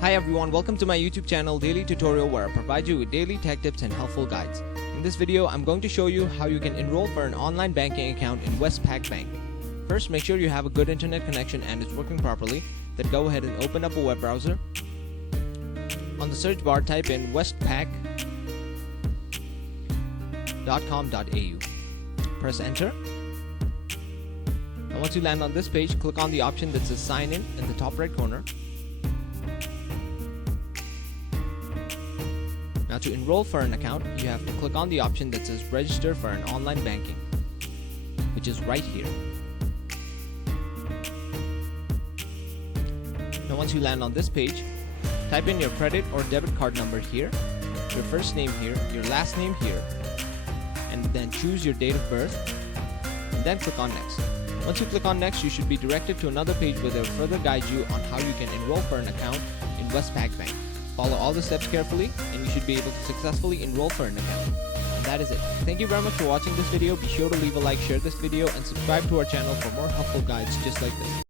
Hi everyone, welcome to my YouTube channel Daily Tutorial, where I provide you with daily tech tips and helpful guides. In this video, I'm going to show you how you can enroll for an online banking account in Westpac Bank. First, make sure you have a good internet connection and it's working properly. Then go ahead and open up a web browser. On the search bar, type in westpac.com.au. Press enter. And once you land on this page, click on the option that says sign in the top right corner. Now, to enroll for an account, you have to click on the option that says register for an online banking, which is right here. Now, once you land on this page, type in your credit or debit card number here, your first name here, your last name here, and then choose your date of birth, and then click on next. Once you click on next, you should be directed to another page where they will further guide you on how you can enroll for an account in Westpac Bank. Follow all the steps carefully and you should be able to successfully enroll for an account. And that is it. Thank you very much for watching this video. Be sure to leave a like, share this video, and subscribe to our channel for more helpful guides just like this.